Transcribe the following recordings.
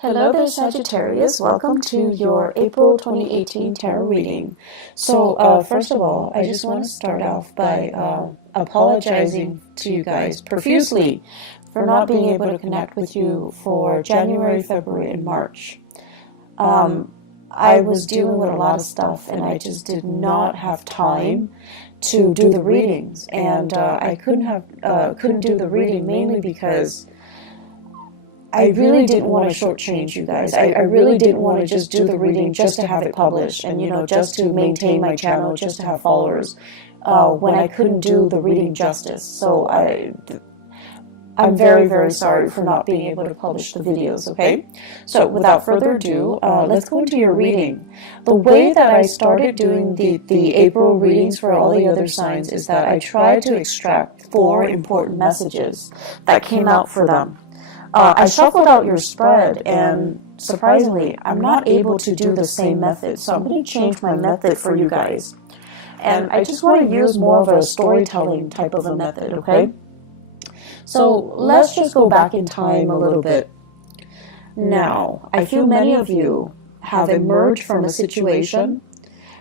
Hello there, Sagittarius. Welcome to your April 2018 tarot reading. So, first of all, I just want to start off by apologizing to you guys profusely for not being able to connect with you for January, February, and March. I was dealing with a lot of stuff, and I just did not have time to do the readings, and I couldn't do the reading mainly because I really didn't want to shortchange you guys. I really didn't want to just do the reading just to have it published and, just to maintain my channel, just to have followers, when I couldn't do the reading justice. So I'm very, very sorry for not being able to publish the videos, okay? So without further ado, let's go into your reading. The way that I started doing the April readings for all the other signs is that I tried to extract 4 important messages that came out for them. I shuffled out your spread, and surprisingly, I'm not able to do the same method, so I'm going to change my method for you guys. And I just want to use more of a storytelling type of a method, okay? So let's just go back in time a little bit. Now, I feel many of you have emerged from a situation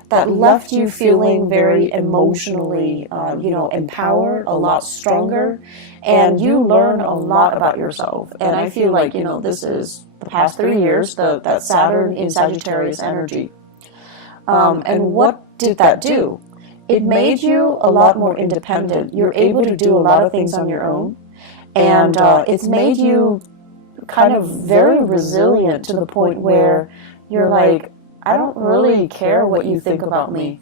that left you feeling very emotionally, empowered, a lot stronger, and you learn a lot about yourself. And I feel like, this is the past 3 years, that Saturn in Sagittarius energy. And what did that do? It made you a lot more independent. You're able to do a lot of things on your own, and it's made you kind of very resilient to the point where you're like, I don't really care what you think about me.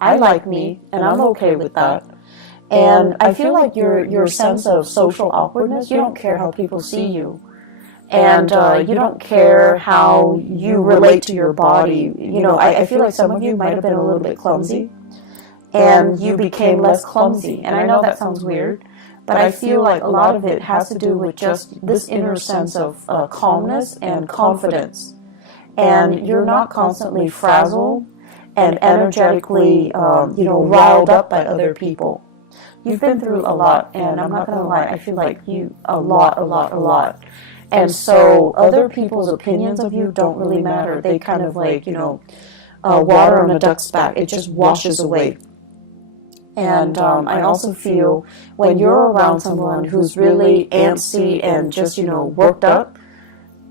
I like me, and I'm okay with that. And I feel like your sense of social awkwardness, you don't care how people see you. And you don't care how you relate to your body. I feel like some of you might have been a little bit clumsy, and you became less clumsy. And I know that sounds weird, but I feel like a lot of it has to do with just this inner sense of calmness and confidence. And you're not constantly frazzled and energetically, riled up by other people. You've been through a lot, and I'm not going to lie, I feel like a lot. And so other people's opinions of you don't really matter. They kind of like, water on a duck's back. It just washes away. And I also feel when you're around someone who's really antsy and just, worked up,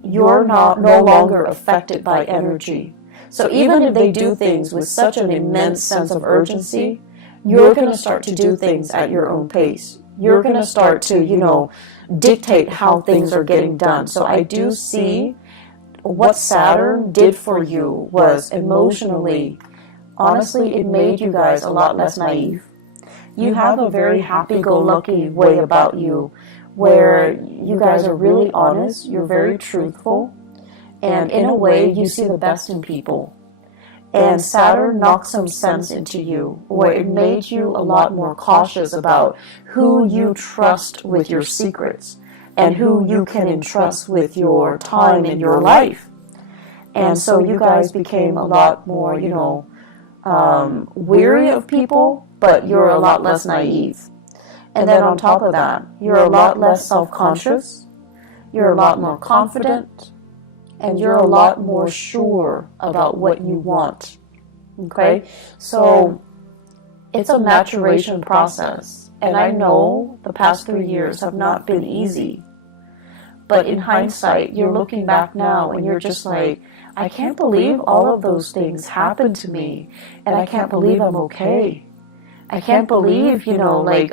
you're no longer affected by energy. So even if they do things with such an immense sense of urgency, you're going to start to do things at your own pace. You're going to start to, dictate how things are getting done. So I do see what Saturn did for you was emotionally, honestly, it made you guys a lot less naive. You have a very happy-go-lucky way about you, where you guys are really honest, you're very truthful, and in a way you see the best in people. And Saturn knocked some sense into you, where it made you a lot more cautious about who you trust with your secrets, and who you can entrust with your time in your life. And so you guys became a lot more, weary of people, but you're a lot less naive. And then on top of that, you're a lot less self-conscious, you're a lot more confident, and you're a lot more sure about what you want. Okay? So it's a maturation process. And I know the past 3 years have not been easy. But in hindsight, you're looking back now and you're just like, I can't believe all of those things happened to me. And I can't believe I'm okay. I can't believe,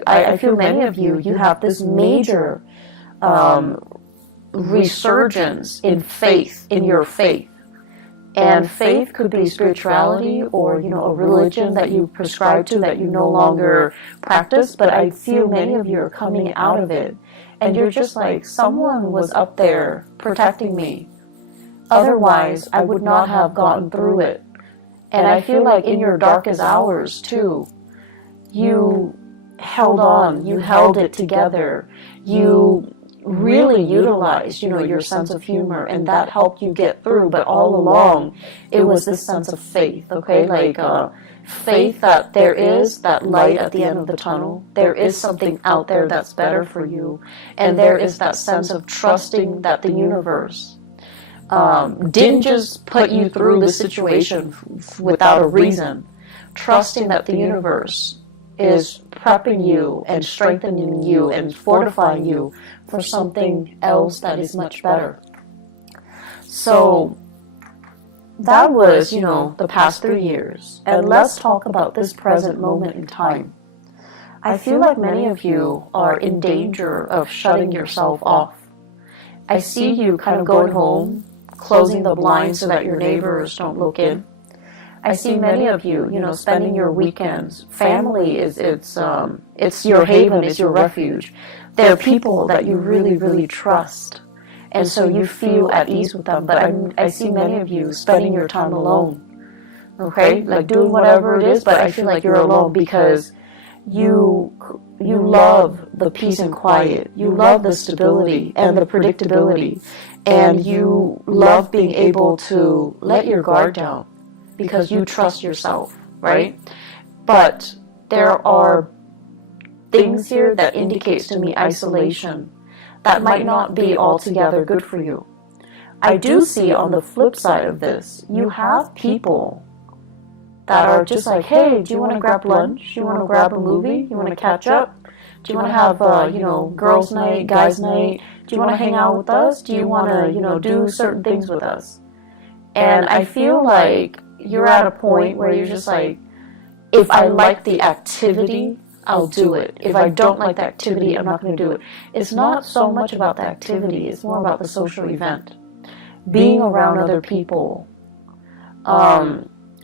I feel many of you have this major resurgence in faith, in your faith. And faith could be spirituality or, a religion that you prescribe to that you no longer practice. But I feel many of you are coming out of it. And you're just like, someone was up there protecting me. Otherwise, I would not have gotten through it. And I feel like in your darkest hours, too, you held on, you held it together, you really utilized, your sense of humor, and that helped you get through. But all along, it was this sense of faith, okay? Faith that there is that light at the end of the tunnel. There is something out there that's better for you. And there is that sense of trusting that the universe didn't just put you through the situation without a reason, trusting that the universe is prepping you and strengthening you and fortifying you for something else that is much better. So that was, the past 3 years. And let's talk about this present moment in time. I feel like many of you are in danger of shutting yourself off. I see you kind of going home, closing the blinds so that your neighbors don't look in. I see many of you, spending your weekends. Family it's your haven, it's your refuge. They're people that you really, really trust. And so you feel at ease with them. But I see many of you spending your time alone. Okay? Like doing whatever it is, but I feel like you're alone because you love the peace and quiet. You love the stability and the predictability. And you love being able to let your guard down because you trust yourself, right? But there are things here that indicates to me isolation that might not be altogether good for you. I do see on the flip side of this, you have people that are just like, hey, do you want to grab lunch? Do you want to grab a movie? You want to catch up? Do you want to have, girls' night, guys' night? Do you want to hang out with us? Do you want to, do certain things with us? And I feel like you're at a point where you're just like, if I like the activity, I'll do it. If I don't like the activity, I'm not going to do it. It's not so much about the activity. It's more about the social event. Being around other people.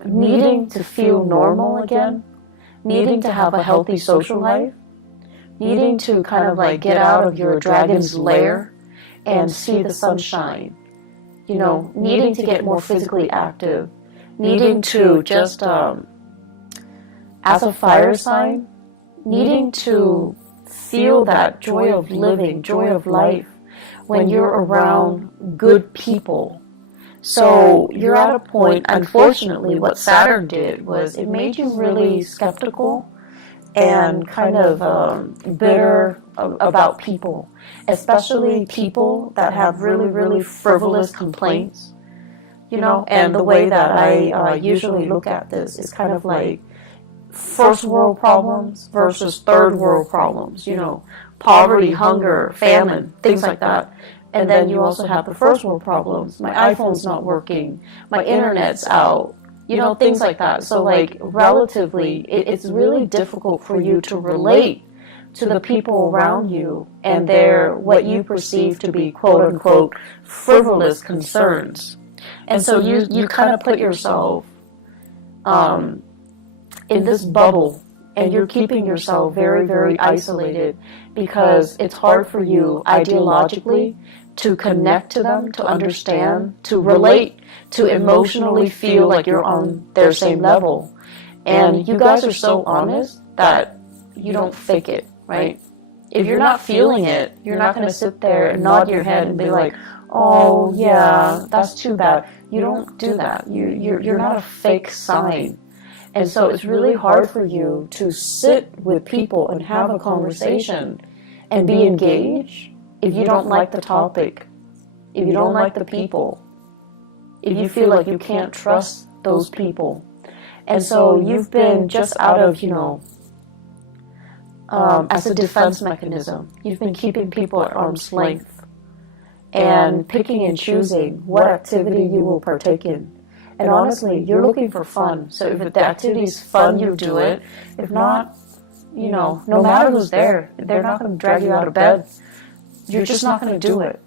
Needing to feel normal again. Needing to have a healthy social life. Needing to kind of like get out of your dragon's lair and see the sunshine. Needing to get more physically active. Needing to just, as a fire sign, needing to feel that joy of living, joy of life when you're around good people. So you're at a point, unfortunately, what Saturn did was it made you really skeptical and kind of bitter about people, especially people that have really, really frivolous complaints. And the way that I usually look at this is kind of like first world problems versus third world problems, poverty, hunger, famine, things like that. And then you also have the first world problems. My iPhone's not working, my internet's out, things like that. So like relatively, it's really difficult for you to relate to the people around you and their what you perceive to be quote unquote frivolous concerns. And so you kind of put yourself in this bubble, and you're keeping yourself very, very isolated because it's hard for you ideologically to connect to them, to understand, to relate, to emotionally feel like you're on their same level. And you guys are so honest that you don't fake it, right? If you're not feeling it, you're not going to sit there and nod your head and be like, oh yeah, that's too bad. You don't do that. You're not a fake sign. And so it's really hard for you to sit with people and have a conversation and be engaged if you don't like the topic, if you don't like the people, if you feel like you can't trust those people. And so you've been just out of, as a defense mechanism, you've been keeping people at arm's length and picking and choosing what activity you will partake in. And honestly, you're looking for fun. So if the activity is fun, you do it. If not, no matter who's there, they're not going to drag you out of bed. You're just not going to do it.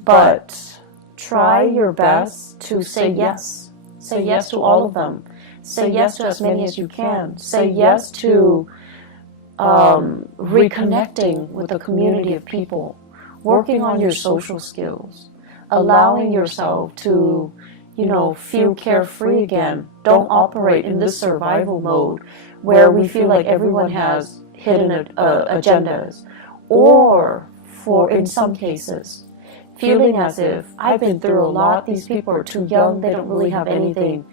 But try your best to say yes. Say yes to all of them. Say yes to as many as you can. Say yes to reconnecting with a community of people. Working on your social skills. Allowing yourself to feel carefree again. Don't operate in this survival mode where we feel like everyone has hidden agendas. Or, in some cases, feeling as if I've been through a lot, these people are too young, they don't really have anything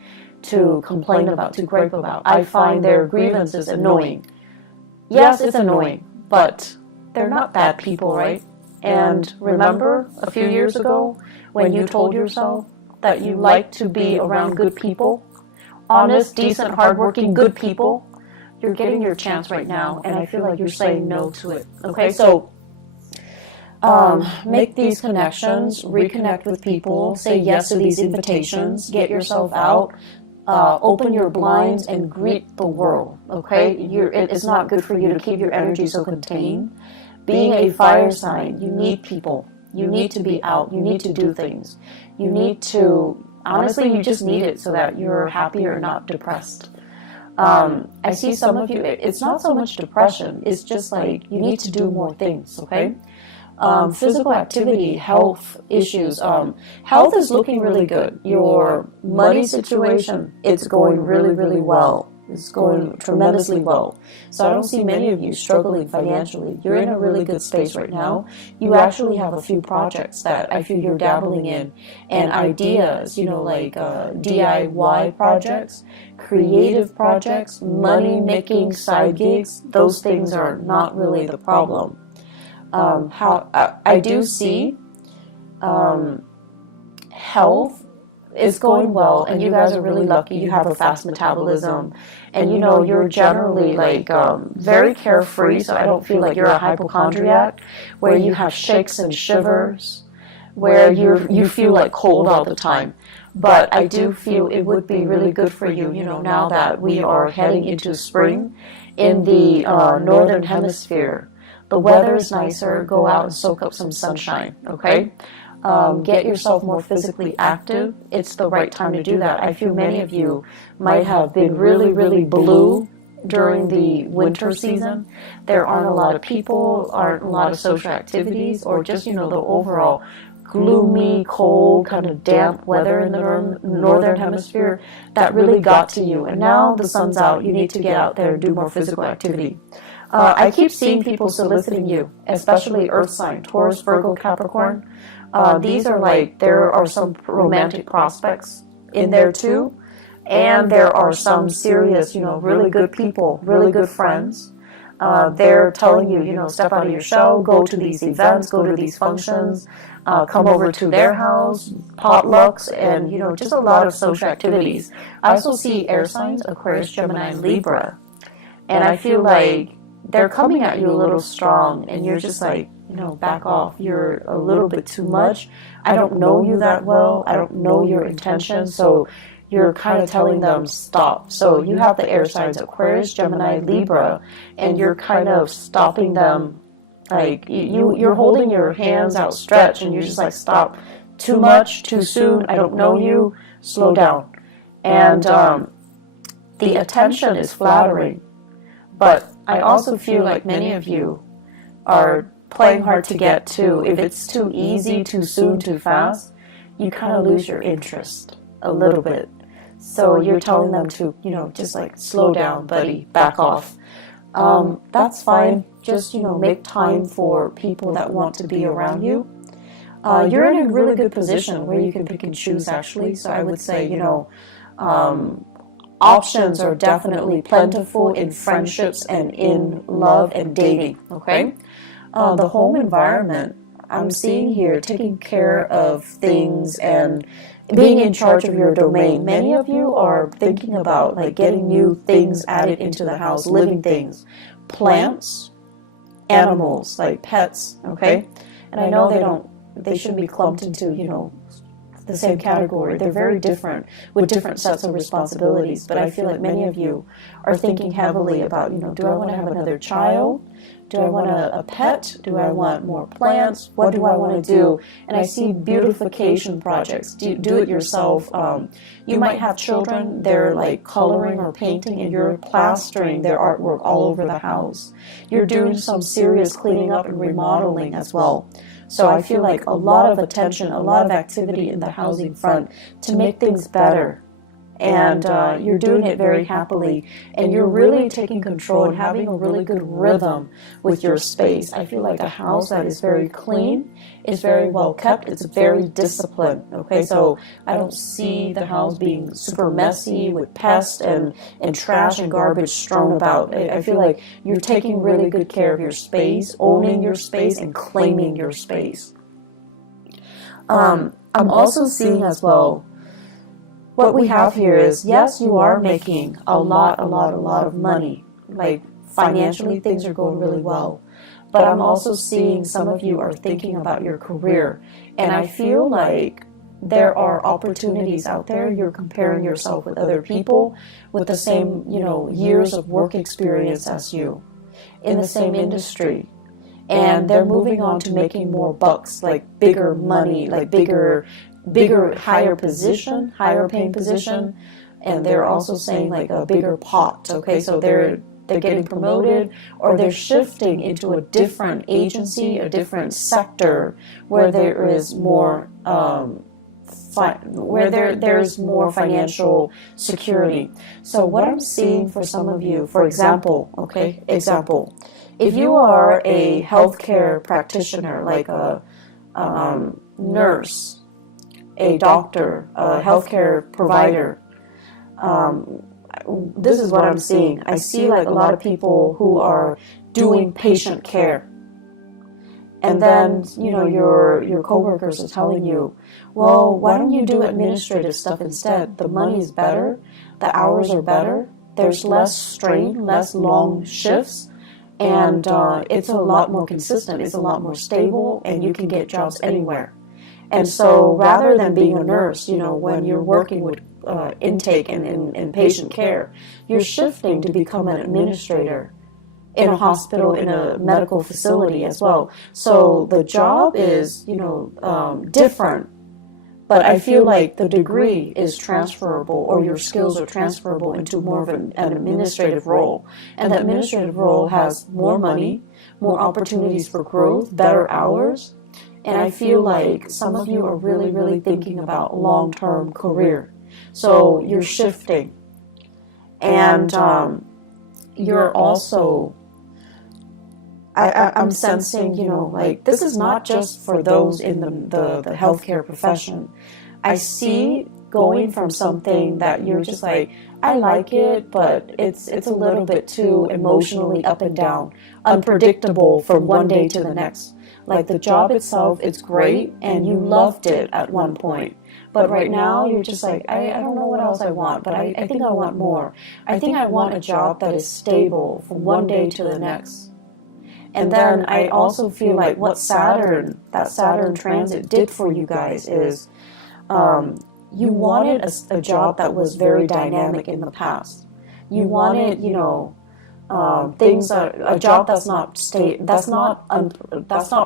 to complain about, to gripe about. I find their grievances annoying. Yes, it's annoying, but they're not bad people, right? And remember a few years ago when you told yourself that you like to be around good people, honest, decent, hardworking, good people? You're getting your chance right now, and I feel like you're saying no to it. Okay, so make these connections, reconnect with people, say yes to these invitations, get yourself out, open your blinds and greet the world. Okay, it is not good for you to keep your energy so contained. Being a fire sign, you need people. You need to be out. You need to do things. You need to, honestly, you just need it so that you're happier and not depressed. I see some of you, it's not so much depression, it's just like you need to do more things, okay? Physical activity, health issues. Health is looking really good. Your money situation, it's going really, really well. It's going tremendously well. So I don't see many of you struggling financially. You're in a really good space right now. You actually have a few projects that I feel you're dabbling in, and ideas, like DIY projects, creative projects, money-making side gigs. Those things are not really the problem. I do see health is going well, and you guys are really lucky. You have a fast metabolism, and you're generally very carefree, so I don't feel like you're a hypochondriac where you have shakes and shivers, where you feel like cold all the time. But I do feel it would be really good for you, now that we are heading into spring in the northern hemisphere. The weather is nicer. Go out and soak up some sunshine, okay? Get yourself more physically active. It's the right time to do that. I feel many of you might have been really, really blue during the winter season. There aren't a lot of people, aren't a lot of social activities, or just, the overall gloomy, cold, kind of damp weather in the northern hemisphere that really got to you. And now the sun's out. You need to get out there and do more physical activity. I keep seeing people soliciting you, especially earth sign, Taurus, Virgo, Capricorn. These are there are some romantic prospects in there too. And there are some serious, really good people, really good friends. They're telling you, step out of your shell, go to these events, go to these functions, come over to their house, potlucks, and, just a lot of social activities. I also see air signs, Aquarius, Gemini, and Libra. And I feel like they're coming at you a little strong, and you're just back off. You're a little bit too much. I don't know you that well. I don't know your intentions, so you're kind of telling them stop. So you have the air signs, Aquarius, Gemini, Libra, and you're kind of stopping them. You're holding your hands outstretched, and you're just stop. Too much, too soon. I don't know you. Slow down. And the attention is flattering. But I also feel like many of you are playing hard to get to. If it's too easy, too soon, too fast, you kind of lose your interest a little bit. So you're telling them to, just slow down, buddy, back off. That's fine. Just, make time for people that want to be around you. You're in a really good position where you can pick and choose, actually. So I would say, options are definitely plentiful in friendships and in love and dating, okay? The home environment, I'm seeing here, taking care of things and being in charge of your domain. Many of you are thinking about getting new things added into the house, living things, plants, animals, pets, okay? And I know they shouldn't be clumped into, the same category. They're very different with different sets of responsibilities, but I feel like many of you are thinking heavily about, do I want to have another child? Do I want a pet? Do I want more plants? What do I want to do? And I see beautification projects. Do it yourself. You might have children, they're coloring or painting, and you're plastering their artwork all over the house. You're doing some serious cleaning up and remodeling as well. So I feel like a lot of attention, a lot of activity in the housing front to make things better and you're doing it very happily, and you're really taking control and having a really good rhythm with your space. I feel like a house that is very clean, is very well kept, it's very disciplined, okay? So I don't see the house being super messy with pests and trash and garbage strewn about. I feel like you're taking really good care of your space, owning your space, and claiming your space. I'm also seeing as well, what we have here is, yes, you are making a lot of money. Like, financially, things are going really well. But I'm also seeing some of you are thinking about your career. And I feel like there are opportunities out there. You're comparing yourself with other people with the same, years of work experience as you, in the same industry. And they're moving on to making more bucks, like bigger money, like bigger, higher position, higher paying position. And they're also saying like a bigger pot, okay? So they're getting promoted, or they're shifting into a different agency, a different sector where there is more, there's more financial security. So what I'm seeing for some of you, for example, if you are a healthcare practitioner, like a nurse, a doctor, a healthcare provider, this is what I'm seeing. I see like a lot of people who are doing patient care. And then, your coworkers are telling you, well, why don't you do administrative stuff instead? The money is better, the hours are better, there's less strain, less long shifts, and it's a lot more consistent, it's a lot more stable, and you can get jobs anywhere. And so rather than being a nurse, when you're working with intake and patient care, you're shifting to become an administrator in a hospital, in a medical facility as well. So the job is, different, but I feel like the degree is transferable, or your skills are transferable into more of an administrative role. And the administrative role has more money, more opportunities for growth, better hours. And I feel like some of you are really, really thinking about long-term career. So you're shifting. And you're also, I'm sensing, like, this is not just for those in the healthcare profession. I see going from something that you're just like, I like it, but it's a little bit too emotionally up and down, unpredictable from one day to the next. Like, the job itself, it's great, and you loved it at one point. But right now, you're just like, I don't know what else I want, but I think I want more. I think I want a job that is stable from one day to the next. And then I also feel like what that Saturn transit did for you guys is, you wanted a job that was very dynamic in the past. You wanted, a job that's not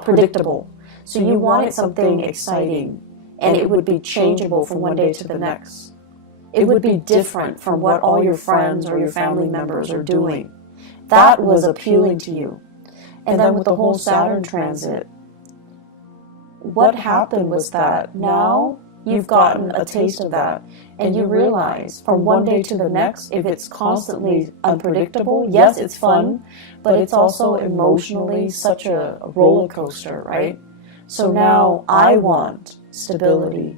predictable. So you wanted something exciting, and it would be changeable from one day to the next. It would be different from what all your friends or your family members are doing. That was appealing to you. And then with the whole Saturn transit, what happened was that now you've gotten a taste of that, and you realize from one day to the next, if it's constantly unpredictable, yes, it's fun, but it's also emotionally such a roller coaster, right? So now I want stability.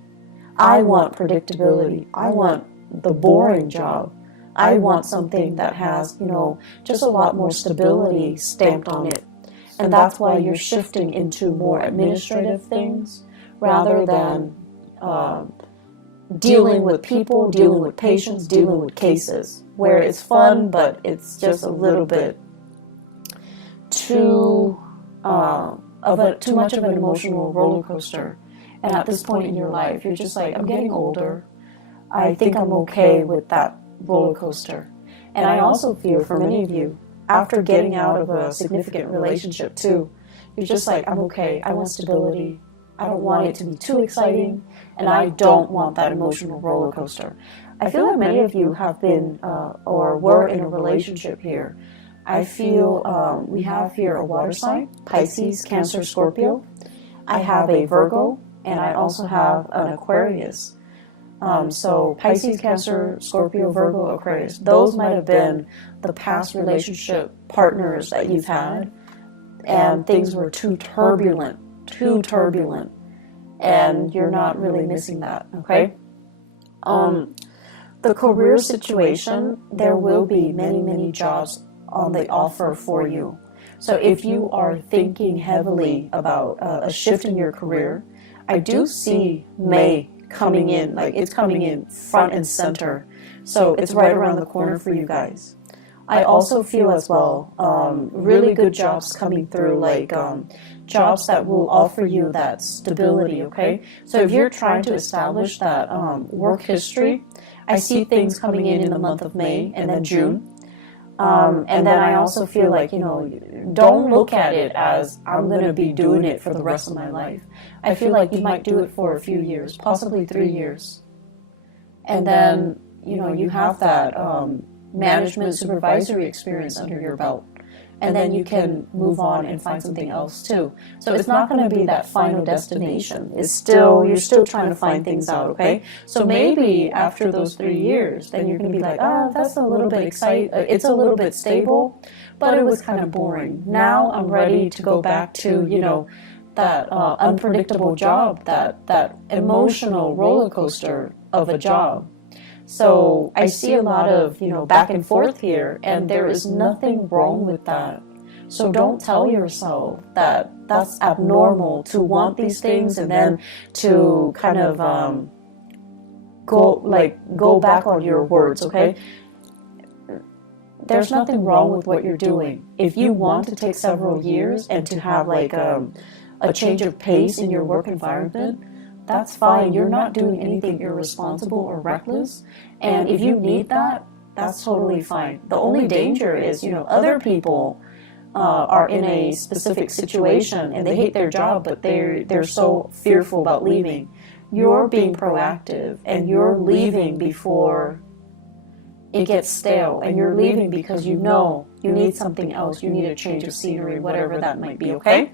I want predictability. I want the boring job. I want something that has, just a lot more stability stamped on it. And that's why you're shifting into more administrative things rather than dealing with people, dealing with patients, dealing with cases, where it's fun, but it's just a little bit too much of an emotional roller coaster. And at this point in your life, you're just like, I'm getting older. I think I'm okay with that roller coaster. And I also feel for many of you, after getting out of a significant relationship too, you're just like, I'm okay. I want stability. I don't want it to be too exciting, and I don't want that emotional roller coaster. I feel like many of you have been or were in a relationship here. I feel we have here a water sign, Pisces, Cancer, Scorpio. I have a Virgo, and I also have an Aquarius. So Pisces, Cancer, Scorpio, Virgo, Aquarius, those might have been the past relationship partners that you've had, and things were too turbulent, and you're not really missing that, okay? The career situation, there will be many jobs on the offer for you. So if you are thinking heavily about a shift in your career, I do see May coming in, like it's coming in front and center. So it's right around the corner for you guys. I also feel as well, really good jobs coming through, like jobs that will offer you that stability, okay? So if you're trying to establish that work history, I see things coming in the month of May and then June. And then I also feel like, you know, don't look at it as I'm going to be doing it for the rest of my life. I feel like you might do it for a few years, possibly 3 years. And then, you know, you have that management supervisory experience under your belt. And then you can move on and find something else too. So it's not going to be that final destination. It's still, you're still trying to find things out, okay? So maybe after those 3 years, then you're going to be like, oh, that's a little bit exciting. It's a little bit stable, but it was kind of boring. Now I'm ready to go back to, you know, that unpredictable job, that emotional roller coaster of a job. So I see a lot of, you know, back and forth here, and there is nothing wrong with that. So don't tell yourself that that's abnormal to want these things and then to kind of go back on your words, okay? There's nothing wrong with what you're doing. If you want to take several years and to have like a change of pace in your work environment, that's fine. You're not doing anything irresponsible or reckless. And if you need that, that's totally fine. The only danger is, you know, other people are in a specific situation and they hate their job, but they're so fearful about leaving. You're being proactive and you're leaving before it gets stale, and you're leaving because you know you need something else. You need a change of scenery, whatever that might be, okay?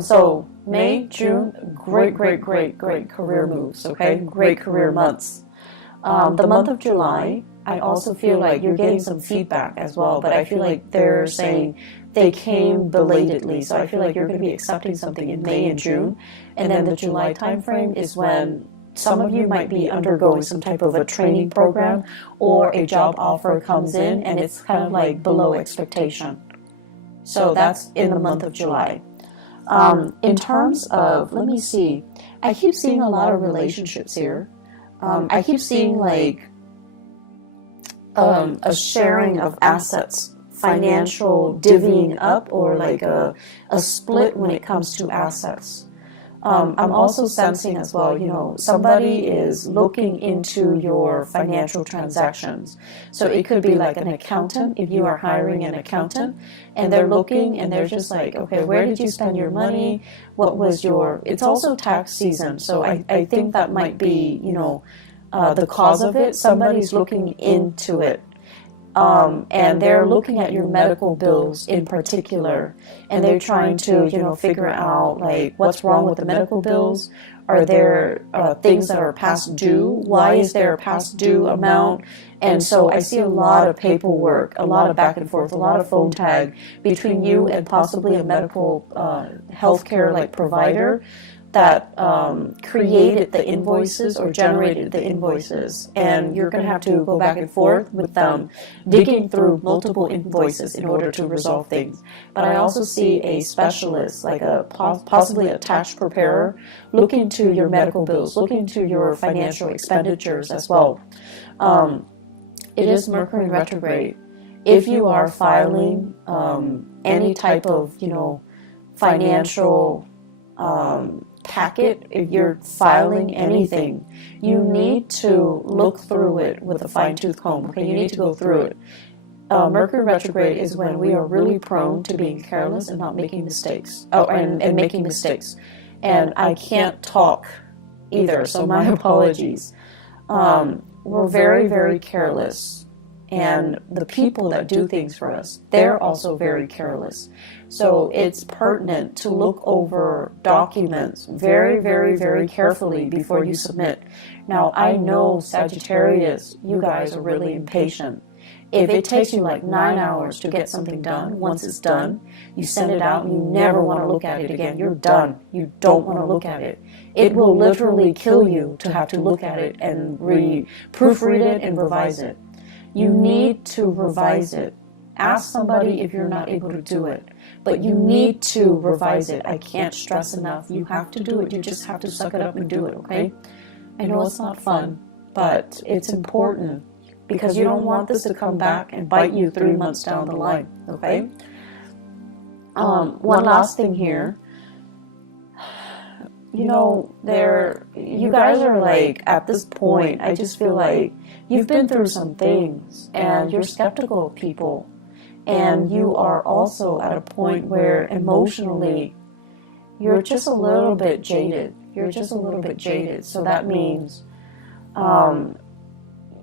So May, June, great career moves, okay? Great career months. The month of July, I also feel like you're getting some feedback as well, but I feel like they're saying they came belatedly. So I feel like you're going to be accepting something in May and June. And then the July timeframe is when some of you might be undergoing some type of a training program or a job offer comes in and it's kind of like below expectation. So that's in the month of July. In terms of, let me see, I keep seeing a lot of relationships here. I keep seeing like a sharing of assets, financial divvying up, or like a split when it comes to assets. I'm also sensing as well, you know, somebody is looking into your financial transactions. So it could be like an accountant, if you are hiring an accountant, and they're looking and they're just like, okay, where did you spend your money? What was your, it's also tax season. So I think that might be, you know, the cause of it. Somebody's looking into it. And they're looking at your medical bills in particular, and they're trying to, you know, figure out like what's wrong with the medical bills. Are there things that are past due? Why is there a past due amount? And so I see a lot of paperwork, a lot of back and forth, a lot of phone tag between you and possibly a medical healthcare like provider that created the invoices or generated the invoices, and you're going to have to go back and forth with them, digging through multiple invoices in order to resolve things. But I also see a specialist, like a possibly a tax preparer, look into your medical bills, look into your financial expenditures as well. It is Mercury Retrograde. If you are filing any type of, you know, financial packet, if you're filing anything, you need to look through it with a fine-tooth comb. Okay, you need to go through it. Mercury retrograde is when we are really prone to being careless and not making mistakes. And making mistakes. And I can't talk either, so my apologies. We're very careless. and the people that do things for us, they're also very careless. So it's pertinent to look over documents very, very, very carefully before you submit. Now, I know Sagittarius, you guys are really impatient. If it takes you like 9 hours to get something done, once it's done, you send it out and you never want to look at it again. You're done. You don't want to look at it. It will literally kill you to have to look at it and proofread it and revise it. You need to revise it. Ask somebody if you're not able to do it. But you need to revise it. I can't stress enough. You have to do it. You just have to suck it up and do it, okay? I know it's not fun, but it's important because you don't want this to come back and bite you 3 months down the line, okay? One last thing here. You know, you guys are like, at this point, I just feel like you've been through some things and you're skeptical of people. And you are also at a point where emotionally, you're just a little bit jaded. You're just a little bit jaded. So that means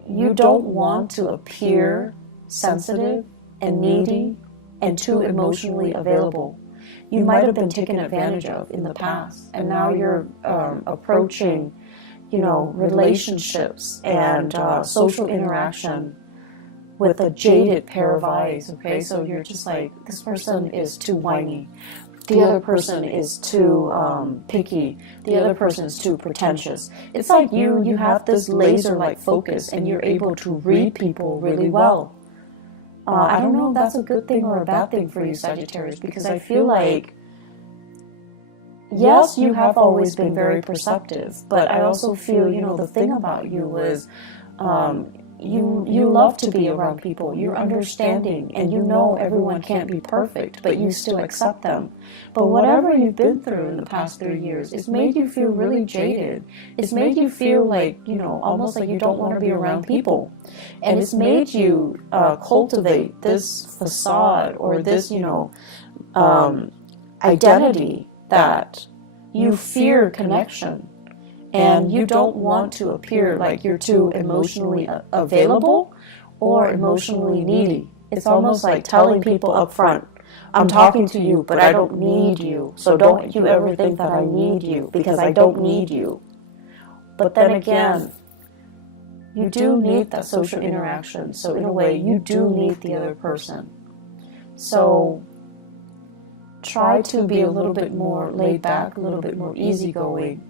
you don't want to appear sensitive and needy and too emotionally available. You might have been taken advantage of in the past, and now you're approaching, you know, relationships and social interaction with a jaded pair of eyes, okay? So you're just like, this person is too whiny. The other person is too picky. The other person is too pretentious. It's like you have this laser-like focus and you're able to read people really well. I don't know if that's a good thing or a bad thing for you, Sagittarius, because I feel like, yes, you have always been very perceptive, but I also feel, you know, the thing about you is you love to be around people. You're understanding, and you know everyone can't be perfect, but you still accept them. But whatever you've been through in the past 3 years, it's made you feel really jaded. It's made you feel like, you know, almost like you don't want to be around people. And it's made you cultivate this facade or this, you know, identity that you fear connection. And you don't want to appear like you're too emotionally available or emotionally needy. It's almost like telling people up front, I'm talking to you, but I don't need you. So don't you ever think that I need you, because I don't need you. But then again, you do need that social interaction. So in a way, you do need the other person. So try to be a little bit more laid back, a little bit more easygoing.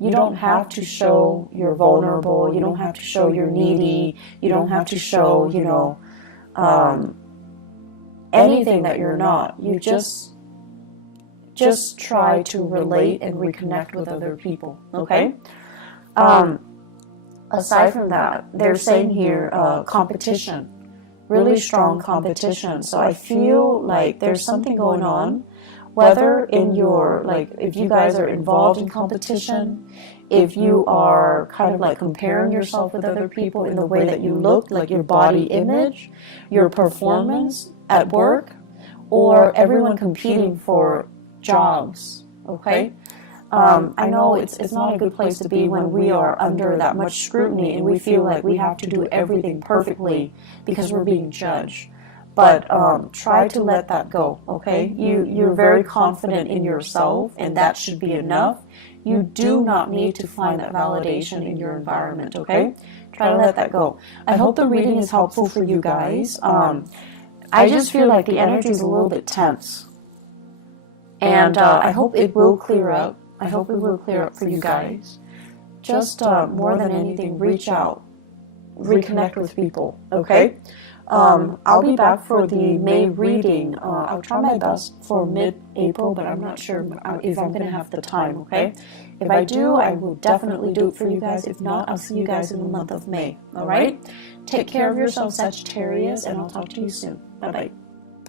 You don't have to show you're vulnerable. You don't have to show you're needy. You don't have to show, you know, anything that you're not. You just try to relate and reconnect with other people, okay? Aside from that, they're saying here competition, really strong competition. So I feel like there's something going on. Whether in your, like, if you guys are involved in competition, if you are kind of like comparing yourself with other people in the way that you look, like your body image, your performance at work, or everyone competing for jobs, okay? I know it's not a good place to be when we are under that much scrutiny and we feel like we have to do everything perfectly because we're being judged. But try to let that go, okay? You're very confident in yourself, and that should be enough. You do not need to find that validation in your environment, okay? Try to let that go. I hope the reading is helpful for you guys. I just feel like the energy is a little bit tense. And I hope it will clear up. I hope it will clear up for you guys. Just more than anything, reach out. Reconnect with people, okay? I'll be back for the May reading. I'll try my best for mid-April, but I'm not sure if I'm going to have the time, okay? If I do, I will definitely do it for you guys. If not, I'll see you guys in the month of May, all right? Take care of yourself, Sagittarius, and I'll talk to you soon. Bye-bye.